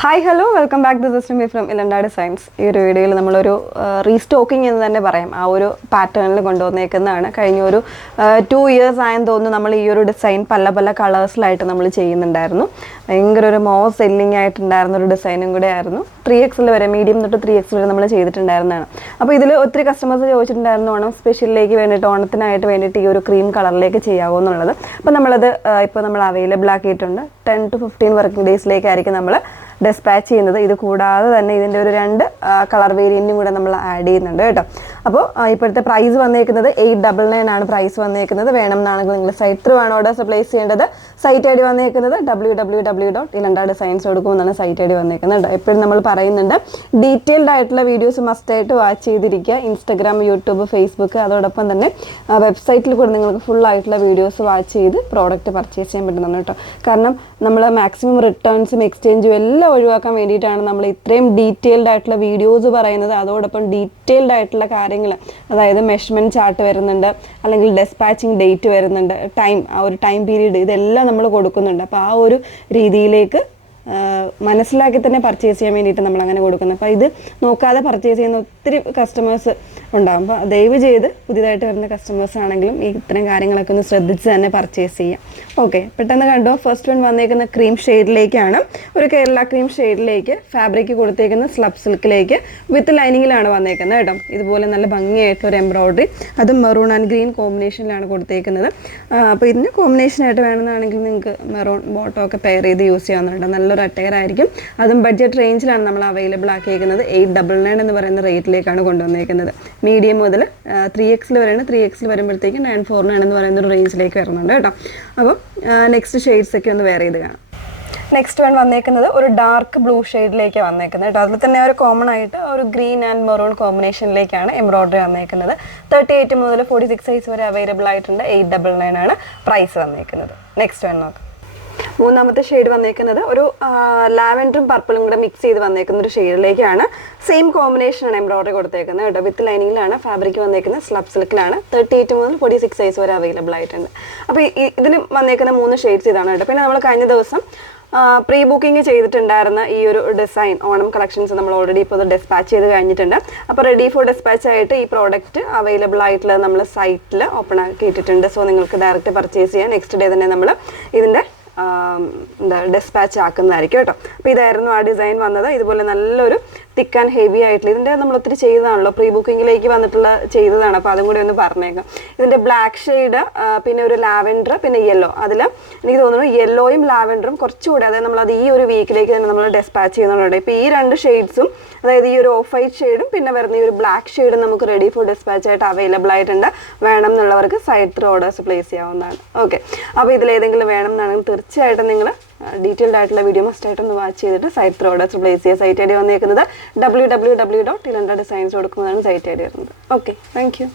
Hi hello welcome back to system from ഇലണ്ട designs. ഈ ഒരു വീഡിയോയിൽ നമ്മളൊരു റീസ്റ്റോക്കിംഗ് എന്ന് തന്നെ പറയാം. ആ ഒരു പാറ്റേണിൽ കൊണ്ടുവന്നേക്കുന്നതാണ്. കഴിഞ്ഞ ഒരു 2 years ആയെന്ന് തോന്നുന്നു നമ്മൾ ഈ ഒരു ഡിസൈൻ പല പല കളേഴ്സിലായിട്ട് നമ്മൾ ചെയ്യുന്നുണ്ടായിരുന്നു. ഭയങ്കര ഒരു സെല്ലിംഗ് ആയിട്ടുണ്ടായിരുന്ന ഒരു ഡിസൈനും കൂടെ ആയിരുന്നു. 3XL വരെ, മീഡിയം തൊട്ട് 3XL വരെ നമ്മൾ ചെയ്തിട്ടുണ്ടായിരുന്നതാണ്. അപ്പോൾ ഇതിൽ ഒത്തിരി കസ്റ്റമേഴ്സ് ചോദിച്ചിട്ടുണ്ടായിരുന്നു ഓണം സ്പെഷ്യലിലേക്ക് വേണ്ടിയിട്ട്, ഓണത്തിനായിട്ട് വേണ്ടിയിട്ട് ഈ ഒരു ക്രീം കളറിലേക്ക് ചെയ്യാവോ എന്നുള്ളത്. അപ്പോൾ നമ്മളത് ഇപ്പോൾ നമ്മൾ അവൈലബിൾ ആക്കിയിട്ടുണ്ട്. 10 to 15 വർക്കിംഗ് ഡേയ്സിലേക്കായിരിക്കും നമ്മൾ ഡിസ്പാച്ച് ചെയ്യുന്നത്. ഇത് കൂടാതെ തന്നെ ഇതിൻ്റെ ഒരു 2 കളർ വേരിയൻറ്റും കൂടെ നമ്മൾ ആഡ് ചെയ്യുന്നുണ്ട് കേട്ടോ. അപ്പോൾ ഇപ്പോഴത്തെ പ്രൈസ് വന്നേക്കുന്നത് 899 ആണ് പ്രൈസ് വന്നേക്കുന്നത്. വേണമെന്നാണെങ്കിൽ നിങ്ങൾ സൈറ്റ് ത്രൂ ആണ് ഓർഡേഴ്സ് പ്ലേസ് ചെയ്യേണ്ടത്. സൈറ്റ് ഐ ഡി വന്നേക്കുന്നത് www.ilanda.designs കൊടുക്കുമെന്നാണ് സൈറ്റ് ഐ ഡി വന്നേക്കുന്നത്. എപ്പോഴും നമ്മൾ പറയുന്നുണ്ട് ഡീറ്റെയിൽഡ് ആയിട്ടുള്ള വീഡിയോസ് മസ്റ്റായിട്ട് വാച്ച് ചെയ്തിരിക്കുക. ഇൻസ്റ്റഗ്രാം, യൂട്യൂബ്, ഫേസ്ബുക്ക്, അതോടൊപ്പം തന്നെ വെബ്സൈറ്റിൽ കൂടെ നിങ്ങൾക്ക് ഫുൾ ആയിട്ടുള്ള വീഡിയോസ് വാച്ച് ചെയ്ത് പ്രോഡക്റ്റ് പർച്ചേസ് ചെയ്യാൻ പറ്റുന്നുണ്ട് കേട്ടോ. കാരണം നമ്മൾ മാക്സിമം റിട്ടേൺസും എക്സ്ചേഞ്ചും എല്ലാം ഒഴിവാക്കാൻ വേണ്ടിയിട്ടാണ് നമ്മൾ ഇത്രയും ഡീറ്റെയിൽഡ് ആയിട്ടുള്ള വീഡിയോസ് പറയുന്നത്. അതോടൊപ്പം ഡീറ്റെയിൽഡ് ആയിട്ടുള്ള കാര്യങ്ങൾ, അതായത് മെഷർമെൻറ്റ് ചാർട്ട് വരുന്നുണ്ട്, അല്ലെങ്കിൽ ഡെസ്പാച്ചിങ് ഡേറ്റ് വരുന്നുണ്ട്, ടൈം, ആ ഒരു ടൈം പീരീഡ്, ഇതെല്ലാം നമ്മൾ കൊടുക്കുന്നുണ്ട്. അപ്പോൾ ആ ഒരു രീതിയിലേക്ക് മനസ്സിലാക്കി തന്നെ പർച്ചേസ് ചെയ്യാൻ വേണ്ടിയിട്ട് നമ്മൾ അങ്ങനെ കൊടുക്കുന്നത്. അപ്പോൾ ഇത് നോക്കാതെ പർച്ചേസ് ചെയ്യുന്ന ഒത്തിരി കസ്റ്റമേഴ്സ് ഉണ്ടാകും. അപ്പോൾ ദയവ് ചെയ്ത് പുതിയതായിട്ട് വരുന്ന കസ്റ്റമേഴ്സ് ആണെങ്കിലും ഈ ഇത്തരം കാര്യങ്ങളൊക്കെ ഒന്ന് ശ്രദ്ധിച്ച് തന്നെ പർച്ചേസ് ചെയ്യാം. ഓക്കെ, പെട്ടെന്ന് കണ്ടോ. ഫസ്റ്റ് വൺ വന്നേക്കുന്ന ക്രീം ഷെയ്ഡിലേക്കാണ്. ഒരു കേരള ക്രീം ഷെയ്ഡിലേക്ക് ഫാബ്രിക് കൊടുത്തേക്കുന്ന സ്ലബ് സിൽക്കിലേക്ക് വിത്ത് ലൈനിങ്ങിലാണ് വന്നേക്കുന്നത് കേട്ടോ. ഇതുപോലെ നല്ല ഭംഗിയായിട്ടൊരു എംബ്രോയിഡറി, അതും മെറൂൺ ആൻഡ് ഗ്രീൻ കോമ്പിനേഷനിലാണ് കൊടുത്തേക്കുന്നത്. അപ്പോൾ ഇതിന് കോമ്പിനേഷനായിട്ട് വേണമെന്നാണെങ്കിൽ നിങ്ങൾക്ക് മെറൂൺ ബോട്ടോ ഒക്കെ പെയർ ചെയ്ത് യൂസ് ചെയ്യാവുന്നുണ്ട്. നല്ലൊരു അറ്റയർ ആയിരിക്കും. അതും ബഡ്ജറ്റ് റേഞ്ചിലാണ് നമ്മൾ അവൈലബിൾ ആക്കിയേക്കുന്നത്. 899 എന്ന് പറയുന്ന റേറ്റിലേക്കാണ് കൊണ്ടുവന്നേക്കുന്നത്. മീഡിയം മുതൽ 3XL വരെയാണ്. 3XL വരുമ്പോഴത്തേക്ക് 949 എന്ന് പറയുന്ന ഒരു റേഞ്ചിലേക്ക് വരുന്നുണ്ട് കേട്ടോ. അപ്പോൾ നെക്സ്റ്റ് ഷെയ്ഡ്സ് ഒക്കെ ഒന്ന് വെയർ ചെയ്ത് കാണാം. നെക്സ്റ്റ് വൺ വന്നേക്കുന്നത് ഒരു ഡാർക്ക് ബ്ലൂ ഷെയ്ഡിലേക്ക് വന്നേക്കുന്നത് കേട്ടോ. അതിൽ തന്നെ ഒരു കോമൺ ആയിട്ട് ഒരു ഗ്രീൻ ആൻഡ് മെറൂൺ കോമ്പിനേഷനിലേക്കാണ് എംബ്രോയിഡറി വന്നേക്കുന്നത്. 38 മുതൽ 46 സൈസ് വരെ അവൈലബിൾ ആയിട്ടുണ്ട്. 899 ആണ് പ്രൈസ് വന്നേക്കുന്നത്. നെക്സ്റ്റ് വൺ നോക്കാം. മൂന്നാമത്തെ ഷെയ്ഡ് വന്നേക്കുന്നത് ഒരു ലാവൻഡറും പർപ്പിളും കൂടെ മിക്സ് ചെയ്ത് വന്നേക്കുന്ന ഒരു ഷെയ്ഡിലേക്കാണ്. സെയിം കോമ്പിനേഷനാണ് എംബ്രോയിഡറി കൊടുത്തേക്കുന്നത് കേട്ടോ. വിത്ത് ലൈനിങ്ങിലാണ് ഫാബ്രിക് വന്നേക്കുന്നത്. സ്ലബ് സിൽക്കിലാണ്. 38 മുതൽ 46 സൈസ് വരെ അവൈലബിൾ ആയിട്ടുണ്ട്. അപ്പോൾ ഇതിന് വന്നേക്കുന്ന 3 ഷെയ്ഡ്സ് ഇതാണ് കേട്ടോ. പിന്നെ നമ്മൾ കഴിഞ്ഞ ദിവസം പ്രീ ബുക്കിംഗ് ചെയ്തിട്ടുണ്ടായിരുന്ന ഈ ഒരു ഡിസൈൻ ഓണം കളക്ഷൻസ് നമ്മൾ ഓൾറെഡി ഇപ്പോൾ ഡിസ്പാച്ച് ചെയ്ത് കഴിഞ്ഞിട്ടുണ്ട്. അപ്പോൾ റെഡി ഫോർ ഡിസ്പാച്ച് ആയിട്ട് ഈ പ്രോഡക്റ്റ് അവൈലബിൾ ആയിട്ടുള്ളത് നമ്മൾ സൈറ്റിൽ ഓപ്പൺ ആക്കിയിട്ടുണ്ട്. സോ നിങ്ങൾക്ക് ഡയറക്റ്റ് പർച്ചേസ് ചെയ്യാം. നെക്സ്റ്റ് ഡേ തന്നെ നമ്മൾ ഇതിൻ്റെ ഡിസ്പാച്ച് ആക്കുന്നതായിരിക്കും കേട്ടോ. അപ്പോൾ ഇതായിരുന്നു ആ ഡിസൈൻ വന്നത്. ഇതുപോലെ നല്ലൊരു തിക്ക് ആൻഡ് ഹെവി ആയിട്ടുള്ള, ഇതിൻ്റെ നമ്മൾ ഒത്തിരി ചെയ്തതാണല്ലോ, പ്രീ ബുക്കിങ്ങിലേക്ക് വന്നിട്ടുള്ള ചെയ്തതാണ്. അപ്പോൾ അതും കൂടി ഒന്ന് പറഞ്ഞേക്കാം. ഇതിൻ്റെ ബ്ലാക്ക് ഷെയ്ഡ്, പിന്നെ ഒരു ലാവൻഡർ, പിന്നെ യെല്ലോ. അതിൽ എനിക്ക് തോന്നുന്നു യെല്ലോയും ലാവൻഡറും കുറച്ചുകൂടി, അതായത് നമ്മളത് ഈ ഒരു വീക്കിലേക്ക് തന്നെ നമ്മൾ ഡിസ്പാച്ച് ചെയ്യുന്നുണ്ട്. ഇപ്പോൾ ഈ 2 ഷെയ്ഡ്സും, അതായത് ഈ ഒരു ഓഫ് വൈറ്റ് ഷെയ്ഡും പിന്നെ വരുന്ന ഈ ഒരു ബ്ലാക്ക് ഷെയ്ഡും നമുക്ക് റെഡി ഫോർ ഡിസ്പാച്ച് ആയിട്ട് അവൈലബിൾ ആയിട്ടുണ്ട്. വേണം എന്നുള്ളവർക്ക് സൈറ്റ് ത്രൂ ഓർഡേഴ്സ് പ്ലേസ് ചെയ്യാവുന്നതാണ്. ഓക്കെ, അപ്പോൾ ഇതിലേതെങ്കിലും വേണം എന്നാണെങ്കിൽ തീർച്ചയായിട്ടും നിങ്ങൾ ഡീറ്റെയിൽഡ് ആയിട്ടുള്ള വീഡിയോ മസ്റ്റായിട്ടൊന്ന് വാച്ച് ചെയ്തിട്ട് സൈറ്റ് ത്രൂ ഓർഡേഴ്സ് പ്ലേസ് ചെയ്യുക. സൈറ്റ് ഐ ഡി വന്നേക്കുന്നത് www.ilanda.designs കൊടുക്കുന്നതാണ് സൈറ്റ് ഐ ഡി വരുന്നത്. Okay, thank you.